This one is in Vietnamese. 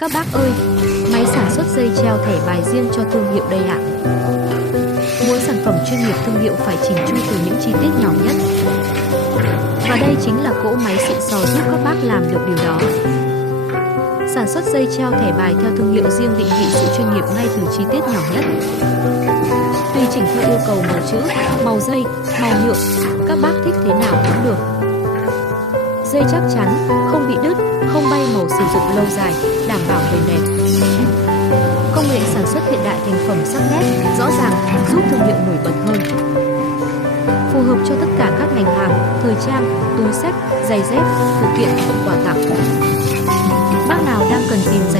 Các bác ơi, máy sản xuất dây treo thẻ bài riêng cho thương hiệu đây ạ. Mỗi sản phẩm chuyên nghiệp thương hiệu phải chỉnh chu từ những chi tiết nhỏ nhất. Và đây chính là cỗ máy xịn sò giúp các bác làm được điều đó. Sản xuất dây treo thẻ bài theo thương hiệu riêng, định vị sự chuyên nghiệp ngay từ chi tiết nhỏ nhất. Tùy chỉnh theo yêu cầu màu chữ, màu dây, màu nhựa, các bác thích thế nào cũng được. Dây chắc chắn, không bị đứt, không bay màu, sử dụng lâu dài, đảm bảo bền đẹp. Công nghệ sản xuất hiện đại, thành phẩm sắc nét, rõ ràng, giúp thương hiệu nổi bật hơn. Phù hợp cho tất cả các ngành hàng, thời trang, túi xách, giày dép, phụ kiện, quà tặng. Bác nào đang cần tìm giày